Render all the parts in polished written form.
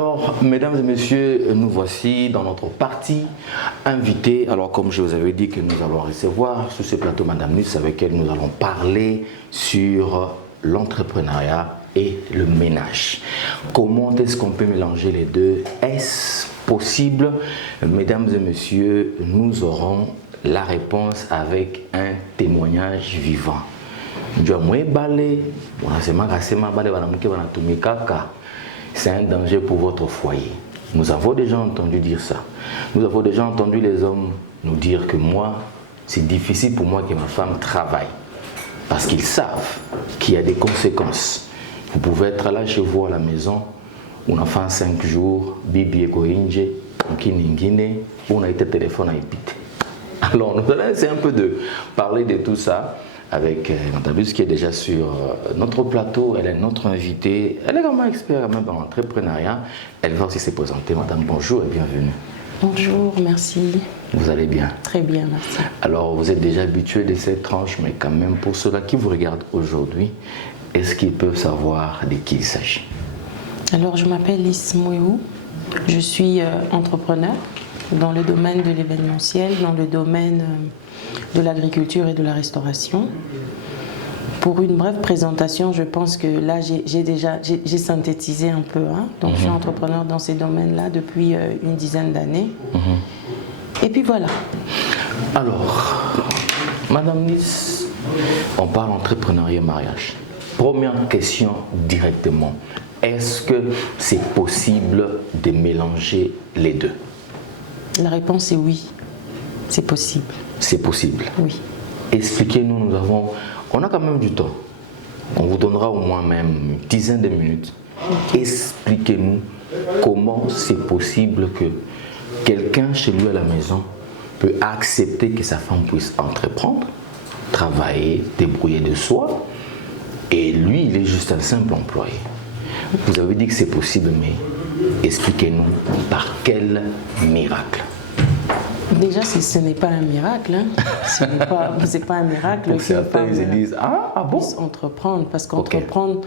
Alors, mesdames et messieurs, nous voici dans notre partie invitée. Alors, comme je vous avais dit que nous allons recevoir sur ce plateau Madame Nice avec elle, nous allons parler sur l'entrepreneuriat et le ménage. Comment est-ce qu'on peut mélanger les deux? Est-ce possible? Mesdames et messieurs, nous aurons la réponse avec un témoignage vivant. C'est un danger pour votre foyer. Nous avons déjà entendu dire ça. Nous avons déjà entendu les hommes nous dire que moi, c'est difficile pour moi que ma femme travaille. Parce qu'ils savent qu'il y a des conséquences. Vous pouvez être là chez vous à la maison, on a fait 5 jours, bibi et koinje, on a été téléphone à épiter. Alors nous allons essayer un peu de parler de tout ça avec Madame Luce qui est déjà sur notre plateau. Elle est notre invitée. Elle est vraiment experte même dans l'entrepreneuriat. Elle va aussi se présenter. Madame, bonjour et bienvenue. Bonjour, merci. Vous allez bien? Très bien, merci. Alors vous êtes déjà habitué de cette tranche, mais quand même pour ceux-là qui vous regardent aujourd'hui, est-ce qu'ils peuvent savoir de qui il s'agit? Alors je m'appelle Lys Mouéou. Je suis entrepreneur dans le domaine de l'événementiel, dans le domaine de l'agriculture et de la restauration. Pour une brève présentation, je pense que là j'ai synthétisé un peu. Donc je suis entrepreneur dans ces domaines-là depuis une dizaine d'années. Et puis voilà. Alors, Madame Nice, on parle entrepreneuriat mariage. Première question directement. Est-ce que c'est possible de mélanger les deux? La réponse est oui. C'est possible. C'est possible. Oui. Expliquez-nous, on a quand même du temps. On vous donnera au moins même une dizaine de minutes. Expliquez-nous comment c'est possible que quelqu'un chez lui à la maison peut accepter que sa femme puisse entreprendre, travailler, débrouiller de soi, et lui, il est juste un simple employé. Vous avez dit que c'est possible, mais expliquez-nous par quel miracle? Déjà, ce n'est pas un miracle. Ce n'est pas un miracle. Pour certains, ils disent bon, entreprendre, parce qu'entreprendre,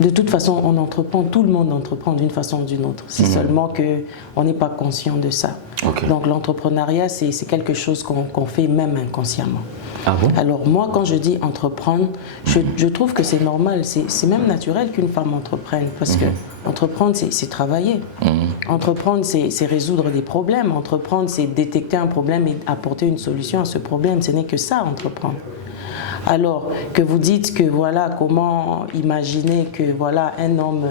de toute façon, on entreprend, tout le monde entreprend d'une façon ou d'une autre. C'est seulement qu'on n'est pas conscient de ça. Donc l'entrepreneuriat, c'est quelque chose qu'on fait même inconsciemment. Ah bon? Alors moi, quand je dis entreprendre, je trouve que c'est normal, c'est même naturel qu'une femme entreprenne, parce que entreprendre, c'est travailler. Entreprendre, c'est résoudre des problèmes. Entreprendre, c'est détecter un problème et apporter une solution à ce problème. Ce n'est que ça, entreprendre. Alors que vous dites que voilà, comment imaginer que voilà, un homme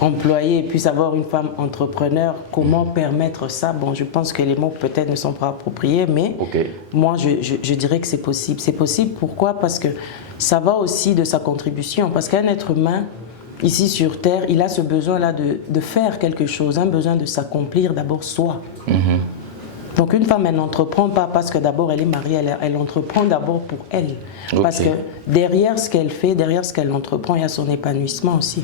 employé puisse avoir une femme entrepreneur, comment permettre ça? Bon, je pense que les mots peut-être ne sont pas appropriés, mais moi je dirais que c'est possible. C'est possible, pourquoi? Parce que ça va aussi de sa contribution, parce qu'un être humain, ici sur Terre, il a ce besoin-là de faire quelque chose, un besoin de s'accomplir d'abord soi. Donc une femme, elle n'entreprend pas parce que d'abord elle est mariée, elle entreprend d'abord pour elle. Parce que derrière ce qu'elle fait, derrière ce qu'elle entreprend, il y a son épanouissement aussi.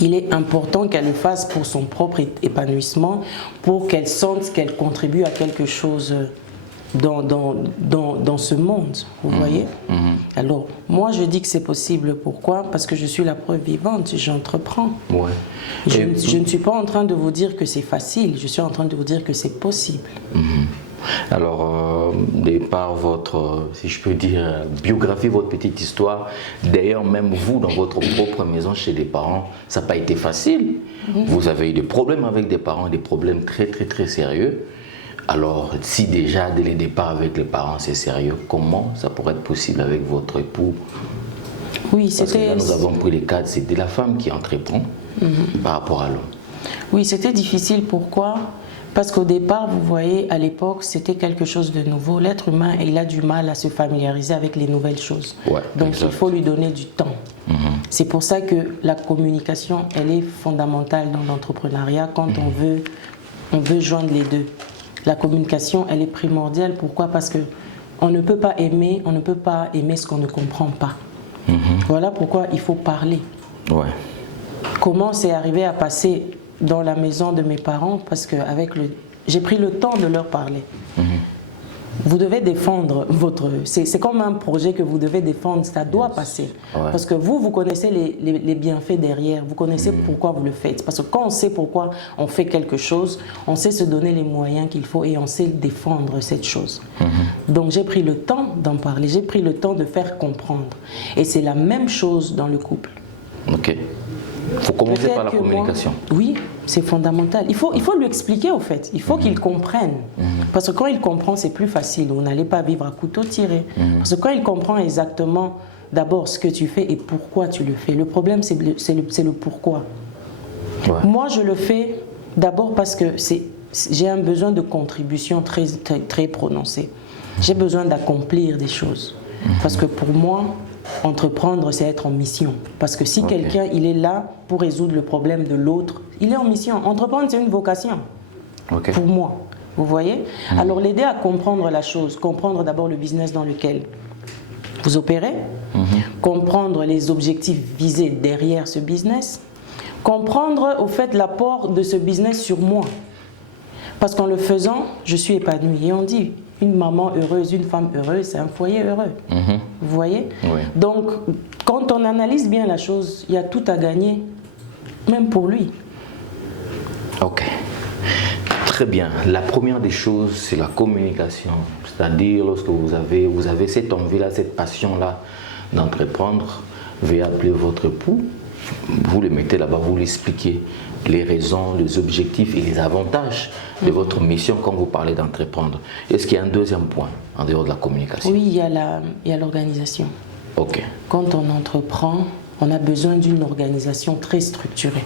Il est important qu'elle le fasse pour son propre épanouissement, pour qu'elle sente qu'elle contribue à quelque chose dans ce monde, vous voyez. Alors, moi je dis que c'est possible, pourquoi? Parce que je suis la preuve vivante, j'entreprends. Je ne suis pas en train de vous dire que c'est facile, je suis en train de vous dire que c'est possible. Alors, par votre, si je peux dire, biographie, votre petite histoire, d'ailleurs même vous, dans votre propre maison, chez les parents, ça n'a pas été facile. Vous avez eu des problèmes avec des parents, des problèmes très très très sérieux. Alors, si déjà, dès le départ avec les parents, c'est sérieux, comment ça pourrait être possible avec votre époux? Oui, parce que là, nous avons pris les cadres, c'était la femme qui entreprend par rapport à l'homme. Oui, c'était difficile. Pourquoi? Parce qu'au départ, vous voyez, à l'époque, c'était quelque chose de nouveau. L'être humain, il a du mal à se familiariser avec les nouvelles choses. Donc, il faut lui donner du temps. C'est pour ça que la communication, elle est fondamentale dans l'entrepreneuriat quand on veut joindre les deux. La communication, elle est primordiale. Pourquoi? Parce que on ne peut pas aimer ce qu'on ne comprend pas. Voilà pourquoi il faut parler. Comment c'est arrivé à passer dans la maison de mes parents? Parce que j'ai pris le temps de leur parler. Vous devez défendre votre... C'est comme un projet que vous devez défendre, ça doit passer. Ouais. Parce que vous connaissez les bienfaits derrière, vous connaissez pourquoi vous le faites. Parce que quand on sait pourquoi on fait quelque chose, on sait se donner les moyens qu'il faut et on sait défendre cette chose. Donc j'ai pris le temps d'en parler, j'ai pris le temps de faire comprendre. Et c'est la même chose dans le couple. Ok. Il faut commencer par la communication. Oui, c'est fondamental. Il faut lui expliquer au fait. Il faut qu'il comprenne. Parce que quand il comprend, c'est plus facile. Vous n'allez pas vivre à couteau tiré. Parce que quand il comprend exactement d'abord ce que tu fais et pourquoi tu le fais. Le problème, c'est le pourquoi. Ouais. Moi, je le fais d'abord parce que j'ai un besoin de contribution très prononcé. J'ai besoin d'accomplir des choses. Parce que pour moi, entreprendre, c'est être en mission. Parce que si quelqu'un, il est là pour résoudre le problème de l'autre, il est en mission. Entreprendre, c'est une vocation. Pour moi. Vous voyez? Alors, l'aider à comprendre la chose, comprendre d'abord le business dans lequel vous opérez, comprendre les objectifs visés derrière ce business, comprendre, au fait, l'apport de ce business sur moi. Parce qu'en le faisant, je suis épanouie. Et on dit, une maman heureuse, une femme heureuse, c'est un foyer heureux. Vous voyez? Oui. Donc, quand on analyse bien la chose, il y a tout à gagner, même pour lui. Ok. Très bien. La première des choses, c'est la communication. C'est-à-dire, lorsque vous avez cette envie-là, cette passion-là d'entreprendre, veuillez appeler votre époux, vous le mettez là-bas, vous lui expliquez les raisons, les objectifs et les avantages de votre mission quand vous parlez d'entreprendre. Est-ce qu'il y a un deuxième point en dehors de la communication? Oui, il y a l'organisation. Ok. Quand on entreprend, on a besoin d'une organisation très structurée.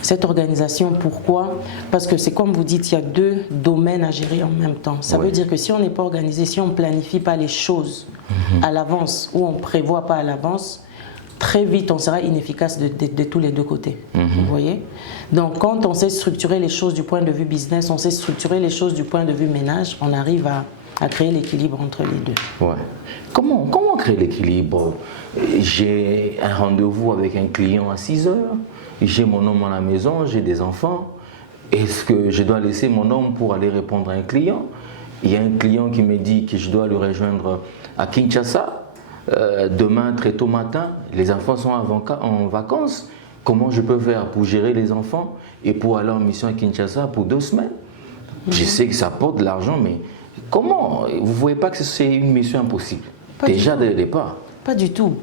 Cette organisation, pourquoi? Parce que c'est comme vous dites, il y a deux domaines à gérer en même temps. Ça veut dire que si on n'est pas organisé, si on ne planifie pas les choses à l'avance ou on ne prévoit pas à l'avance, très vite, on sera inefficace de tous les deux côtés. Vous voyez? Donc, quand on sait structurer les choses du point de vue business, on sait structurer les choses du point de vue ménage, on arrive à créer l'équilibre entre les deux. Ouais. Comment créer l'équilibre? J'ai un rendez-vous avec un client à 6 heures, j'ai mon homme à la maison, j'ai des enfants. Est-ce que je dois laisser mon homme pour aller répondre à un client? Il y a un client qui me dit que je dois le rejoindre à Kinshasa. Demain, très tôt matin, les enfants sont en vacances. Comment je peux faire pour gérer les enfants et pour aller en mission à Kinshasa pour 2 semaines? Je sais que ça porte de l'argent, mais comment? Vous ne voyez pas que c'est une mission impossible? Déjà dès le départ. Pas du tout.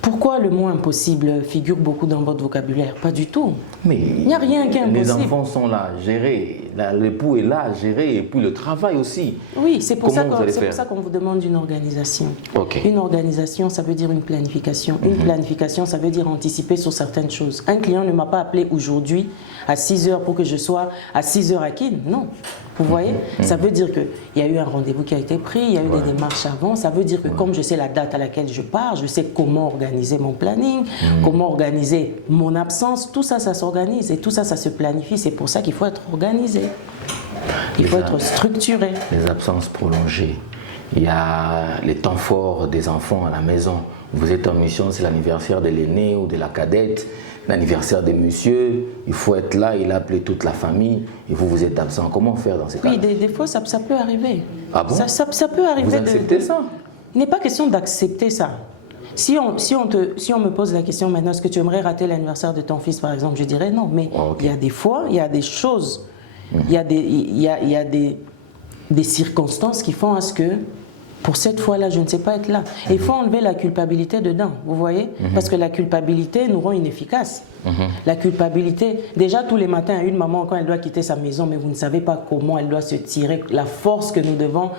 Pourquoi le mot impossible figure beaucoup dans votre vocabulaire? Pas du tout. Mais il n'y a rien qui est impossible. Les enfants sont là, gérés. L'époux est là, géré. Et puis le travail aussi. Oui, c'est pour ça qu'on vous demande une organisation. Une organisation, ça veut dire une planification. Une planification, ça veut dire anticiper sur certaines choses. Un client ne m'a pas appelé aujourd'hui à 6 heures pour que je sois à 6 heures à Kin. Non. Vous voyez? Ça veut dire qu'il y a eu un rendez-vous qui a été pris, il y a eu des démarches avant. Ça veut dire que comme je sais la date à laquelle je pars, je sais comment organiser mon planning, comment organiser mon absence. Tout ça, ça s'organise et tout ça, ça se planifie. C'est pour ça qu'il faut être organisé. Il faut être structuré. Les absences prolongées. Il y a les temps forts des enfants à la maison. Vous êtes en mission, c'est l'anniversaire de l'aîné ou de la cadette. L'anniversaire de monsieur, il faut être là, il a appelé toute la famille et vous êtes absent. Comment faire dans ces cas-là? Oui, des fois, ça peut arriver. Ah bon? Ça peut arriver. Vous acceptez ça? Il n'est pas question d'accepter ça. Si on me pose la question maintenant, est-ce que tu aimerais rater l'anniversaire de ton fils, par exemple, je dirais non. Mais il y a des fois, il y a des choses, il y a des circonstances qui font à ce que pour cette fois-là, je ne sais pas être là. Et il faut enlever la culpabilité dedans, vous voyez? Parce que la culpabilité nous rend inefficaces. La culpabilité, déjà tous les matins, une maman, quand elle doit quitter sa maison, mais vous ne savez pas comment elle doit se tirer, la force que nous devons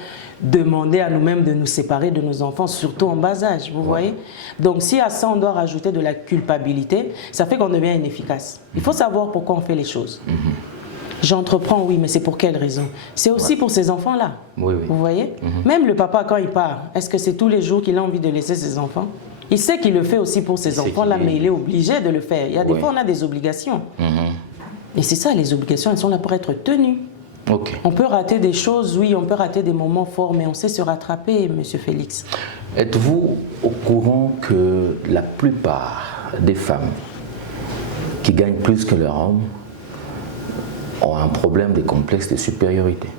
demander à nous-mêmes de nous séparer de nos enfants, surtout en bas âge, vous voyez? Donc si à ça, on doit rajouter de la culpabilité, ça fait qu'on devient inefficace. Il faut savoir pourquoi on fait les choses. J'entreprends, oui, mais c'est pour quelle raison? C'est aussi pour ces enfants-là. Oui, oui. Vous voyez? Même le papa, quand il part, est-ce que c'est tous les jours qu'il a envie de laisser ses enfants? Il sait qu'il le fait aussi pour ses enfants-là, mais il est obligé de le faire. Il y a des fois, on a des obligations. Et c'est ça, les obligations, elles sont là pour être tenues. On peut rater des choses, oui, on peut rater des moments forts, mais on sait se rattraper, Monsieur Félix. Êtes-vous au courant que la plupart des femmes qui gagnent plus que leur homme ont un problème de complexe de supériorité?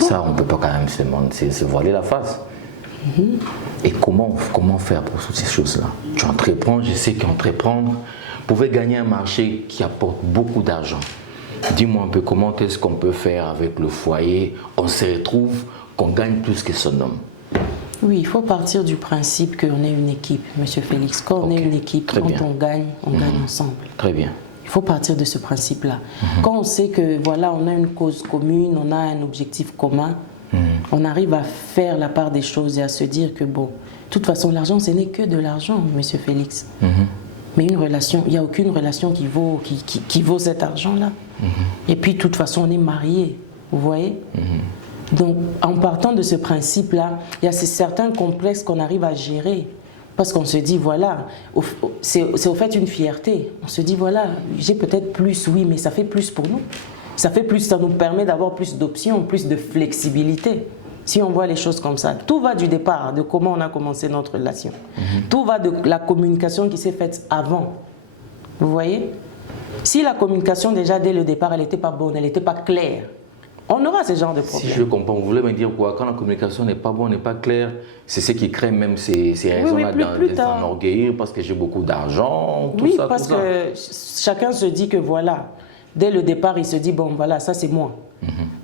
Ça, on ne peut pas quand même se voiler la face. Et comment faire pour toutes ces choses-là? Tu entreprends, je sais qu'entreprendre pouvait gagner un marché qui apporte beaucoup d'argent. Dis-moi un peu comment est-ce qu'on peut faire avec le foyer, on se retrouve, qu'on gagne plus que son homme. Oui, il faut partir du principe qu'on est une équipe, Monsieur Félix. Quand on est une équipe, quand on gagne ensemble. Très bien. Il faut partir de ce principe-là. Quand on sait que voilà, on a une cause commune, on a un objectif commun, on arrive à faire la part des choses et à se dire que bon, de toute façon, l'argent, ce n'est que de l'argent, Monsieur Félix. Mais une relation, il n'y a aucune relation qui vaut cet argent-là. Et puis, de toute façon, on est mariés, vous voyez. Donc, en partant de ce principe-là, il y a certains complexes qu'on arrive à gérer. Parce qu'on se dit, voilà, c'est au fait une fierté. On se dit, voilà, j'ai peut-être plus, oui, mais ça fait plus pour nous. Ça fait plus, ça nous permet d'avoir plus d'options, plus de flexibilité. Si on voit les choses comme ça, tout va du départ, de comment on a commencé notre relation. Tout va de la communication qui s'est faite avant. Vous voyez? Si la communication, déjà, dès le départ, elle n'était pas bonne, elle n'était pas claire, on aura ce genre de problème. Si je comprends, vous voulez me dire quoi? Quand la communication n'est pas bonne, n'est pas claire, c'est ce qui crée même ces raisons-là d'enorgueillir parce que j'ai beaucoup d'argent, tout ça. Oui, parce que chacun se dit que voilà, dès le départ, il se dit, bon, voilà, ça c'est moi.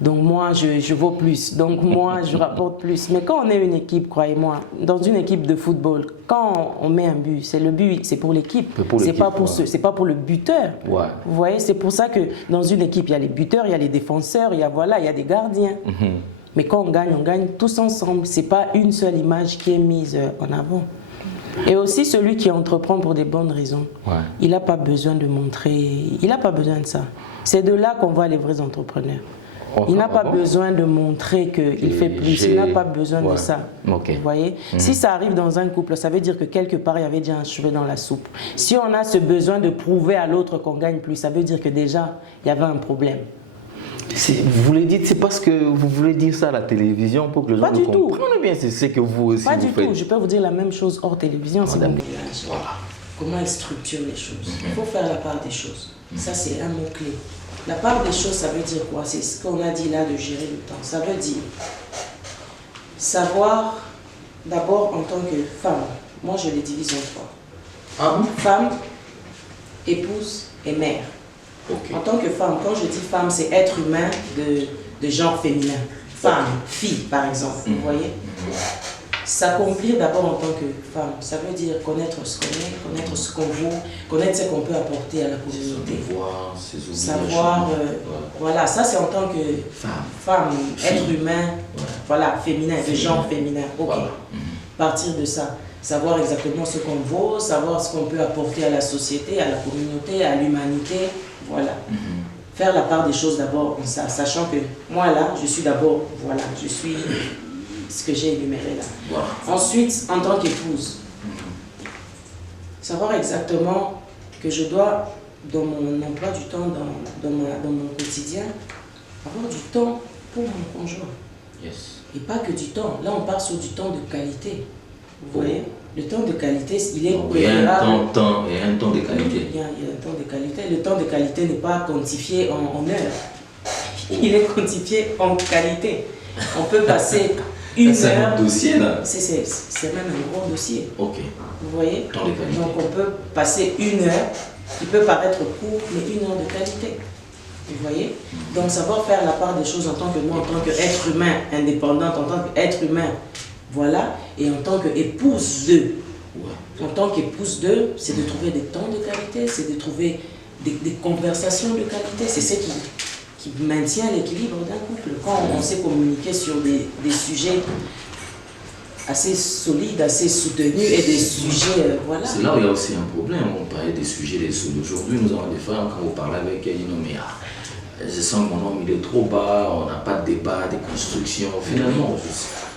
Donc moi, je vaux plus. Donc moi, je rapporte plus. Mais quand on est une équipe, croyez-moi, dans une équipe de football, quand on met un but, c'est pour l'équipe. C'est pas pour le buteur. Ouais. Vous voyez, c'est pour ça que dans une équipe, il y a les buteurs, il y a les défenseurs, il y a des gardiens. Mais quand on gagne tous ensemble. C'est pas une seule image qui est mise en avant. Et aussi celui qui entreprend pour des bonnes raisons. Il n'a pas besoin de montrer, il n'a pas besoin de ça. C'est de là qu'on voit les vrais entrepreneurs. Il n'a pas besoin de montrer qu'il fait plus, il n'a pas besoin de ça. Vous voyez? Si ça arrive dans un couple, ça veut dire que quelque part, il y avait déjà un cheveu dans la soupe. Si on a ce besoin de prouver à l'autre qu'on gagne plus, ça veut dire que déjà, il y avait un problème. Vous voulez dire, c'est parce que vous voulez dire ça à la télévision pour que les gens comprennent bien, c'est ce que vous aussi Pas vous du faites. tout, je peux vous dire la même chose hors télévision. Voilà. Comment elle structure les choses. Il faut faire la part des choses. Ça, c'est un mot-clé. La part des choses, ça veut dire quoi? C'est ce qu'on a dit là de gérer le temps. Ça veut dire savoir, d'abord en tant que femme, moi je les divise en trois. Femme, épouse et mère. En tant que femme, quand je dis femme, c'est être humain de genre féminin. Femme, fille par exemple, vous voyez? S'accomplir d'abord en tant que femme, ça veut dire connaître ce qu'on est, connaître ce qu'on vaut, connaître ce qu'on peut apporter à la communauté. Savoir, voilà, ça c'est en tant que femme, être humain, voilà, féminin, de genre féminin. Partir de ça, savoir exactement ce qu'on vaut, savoir ce qu'on peut apporter à la société, à la communauté, à l'humanité, voilà. Faire la part des choses d'abord en ça, sachant que moi là, je suis d'abord, voilà, je suis ce que j'ai énuméré là. Ensuite, en tant qu'épouse, savoir exactement que je dois, dans mon emploi du temps, dans mon quotidien, avoir du temps pour mon conjoint. Et pas que du temps. Là, on part sur du temps de qualité. Vous voyez? Le temps de qualité, il est il y a un temps de qualité. Il y a un temps de qualité. Le temps de qualité n'est pas quantifié en heures. Il est quantifié en qualité. On peut passer une heure. C'est un dossier là. C'est même un gros dossier. Ok. Vous voyez? Donc on peut passer une heure, qui peut paraître court, mais une heure de qualité. Vous voyez? Donc savoir faire la part des choses en tant que moi, en tant qu'être humain indépendante, en tant qu'être humain, voilà, et en tant qu'épouse d'eux. En tant qu'épouse d'eux, c'est de trouver des temps de qualité, c'est de trouver des conversations de qualité. C'est ce qui maintient l'équilibre d'un couple. Quand on sait communiquer sur des sujets assez solides, assez soutenus et des sujets, voilà. C'est là où il y a aussi un problème. On parlait des sujets d'aujourd'hui. Nous avons des femmes, quand vous parlez avec elles, ils disent non mais je sens que mon homme il est trop bas, on n'a pas de débat, de construction. Finalement,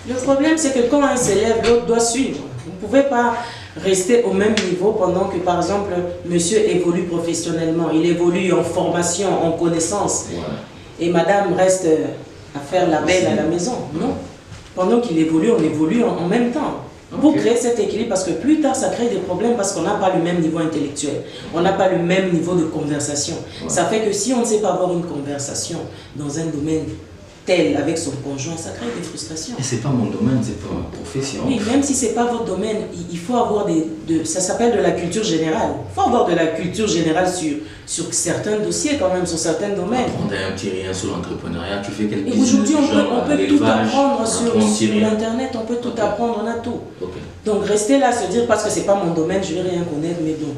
le problème c'est que quand un s'élève, l'autre doit suivre. Vous ne pouvez pas rester au même niveau pendant que par exemple monsieur évolue professionnellement, il évolue en formation, en connaissance. Et madame reste à faire la belle à la maison. Non. Pendant qu'il évolue, on évolue en même temps. Pour créer cet équilibre, parce que plus tard, ça crée des problèmes parce qu'on n'a pas le même niveau intellectuel. On n'a pas le même niveau de conversation. Ça fait que si on ne sait pas avoir une conversation dans un domaine tel avec son conjoint, ça crée des frustrations. Et c'est pas mon domaine, c'est pas ma profession. Oui, même si c'est pas votre domaine, il faut avoir ça s'appelle de la culture générale. Il faut avoir de la culture générale sur certains dossiers quand même, sur certains domaines. Apprendre un petit rien sur l'entrepreneuriat, tu fais quelque chose. Et aujourd'hui, on peut tout apprendre sur l'internet, on peut tout apprendre, on a tout. Okay. Donc rester là, se dire parce que c'est pas mon domaine, je vais rien connaître, mais bon.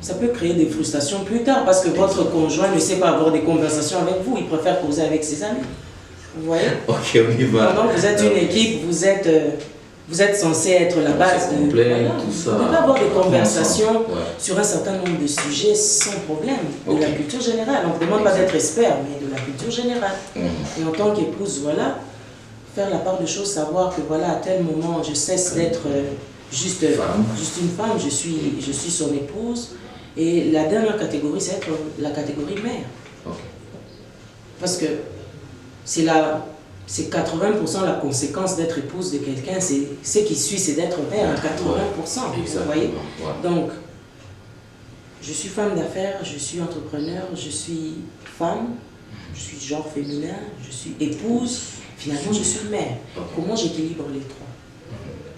Ça peut créer des frustrations plus tard parce que votre conjoint ne sait pas avoir des conversations avec vous, il préfère causer avec ses amis. Vous voyez? Ok, on y va. Donc vous êtes une équipe, vous êtes censé être la base de... Complet, tout ça. Vous devez avoir des conversations sur un certain nombre de sujets sans problème, de la culture générale. On ne demande pas d'être expert, mais de la culture générale. Et en tant qu'épouse, voilà, faire la part de choses, savoir que voilà, à tel moment, je cesse d'être juste une femme, je suis son épouse. Et la dernière catégorie, c'est être la catégorie mère. Parce que c'est 80% la conséquence d'être épouse de quelqu'un, ce qui suit, c'est d'être mère à 80%. Vous voyez? Donc, je suis femme d'affaires, je suis entrepreneur, je suis femme, je suis genre féminin, je suis épouse, finalement je suis mère. Comment j'équilibre les trois?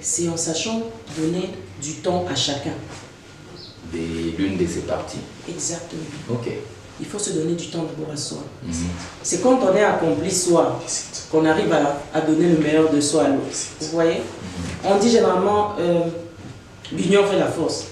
C'est en sachant donner du temps à chacun. L'une de ces parties. Exactement. Ok. Il faut se donner du temps d'abord à soi. C'est quand on est accompli soi qu'on arrive à donner le meilleur de soi à l'autre. Vous voyez? On dit généralement l'union fait la force.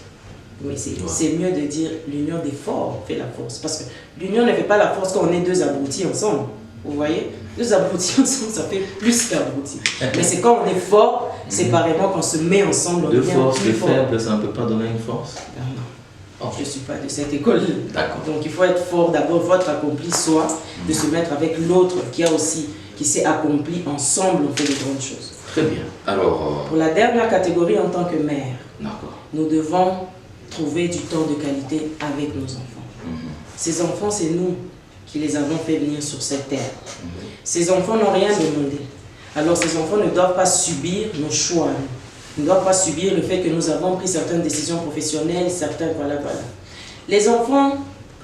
Mais c'est mieux de dire l'union des forts fait la force. Parce que l'union ne fait pas la force quand on est deux abrutis ensemble. Vous voyez? Deux abrutis ensemble, ça fait plus qu'abrutis. Mais c'est quand on est fort, séparément, qu'on se met ensemble. Deux forces, deux faibles, ça ne peut pas donner une force? Non. Je ne suis pas de cette école. D'accord. Donc il faut être fort d'abord, il faut être accompli soi, de se mettre avec l'autre qui s'est accompli ensemble, on fait de grandes choses. Très bien. Alors. Pour la dernière catégorie, en tant que mère, nous devons trouver du temps de qualité avec nos enfants. Ces enfants, c'est nous qui les avons fait venir sur cette terre. Ces enfants n'ont rien demandé. Alors ces enfants ne doivent pas subir nos choix. Ils ne doivent pas subir le fait que nous avons pris certaines décisions professionnelles, voilà. Les enfants,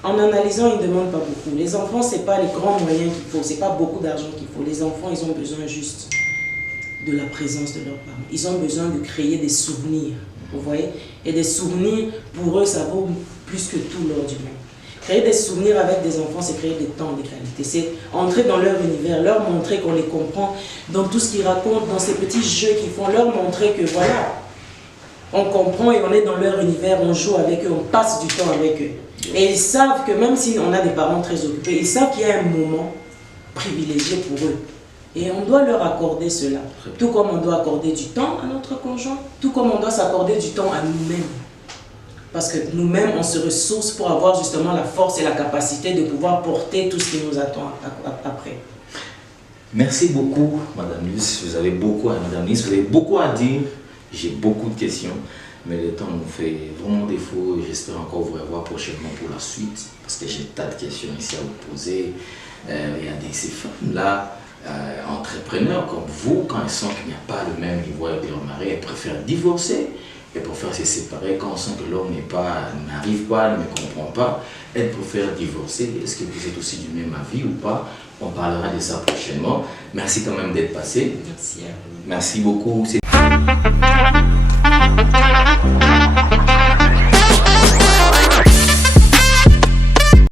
en analysant, ils ne demandent pas beaucoup. Les enfants, ce n'est pas les grands moyens qu'il faut, ce n'est pas beaucoup d'argent qu'il faut. Les enfants, ils ont besoin juste de la présence de leurs parents. Ils ont besoin de créer des souvenirs, vous voyez? Et des souvenirs, pour eux, ça vaut plus que tout l'or du monde. Créer des souvenirs avec des enfants, c'est créer des temps de qualité. C'est entrer dans leur univers, leur montrer qu'on les comprend dans tout ce qu'ils racontent, dans ces petits jeux qu'ils font, leur montrer que voilà, on comprend et on est dans leur univers, on joue avec eux, on passe du temps avec eux. Et ils savent que même si on a des parents très occupés, ils savent qu'il y a un moment privilégié pour eux. Et on doit leur accorder cela. Tout comme on doit accorder du temps à notre conjoint, tout comme on doit s'accorder du temps à nous-mêmes. Parce que nous-mêmes, on se ressource pour avoir justement la force et la capacité de pouvoir porter tout ce qui nous attend après. Merci beaucoup, Madame Luce. Vous avez beaucoup à Madame Luce, vous avez beaucoup à dire. J'ai beaucoup de questions, mais le temps nous fait vraiment défaut. J'espère encore vous revoir prochainement pour la suite, parce que j'ai tas de questions ici à vous poser. Il y a ces femmes-là, entrepreneurs comme vous, quand elles sentent qu'il n'y a pas le même niveau avec leur mari, elles préfèrent divorcer. Et pour faire se séparer, quand on sent que l'homme n'arrive pas, ne comprend pas, elle préfère divorcer. Est-ce que vous êtes aussi du même avis ou pas? On parlera de ça prochainement. Merci quand même d'être passé. Merci à vous. Merci beaucoup.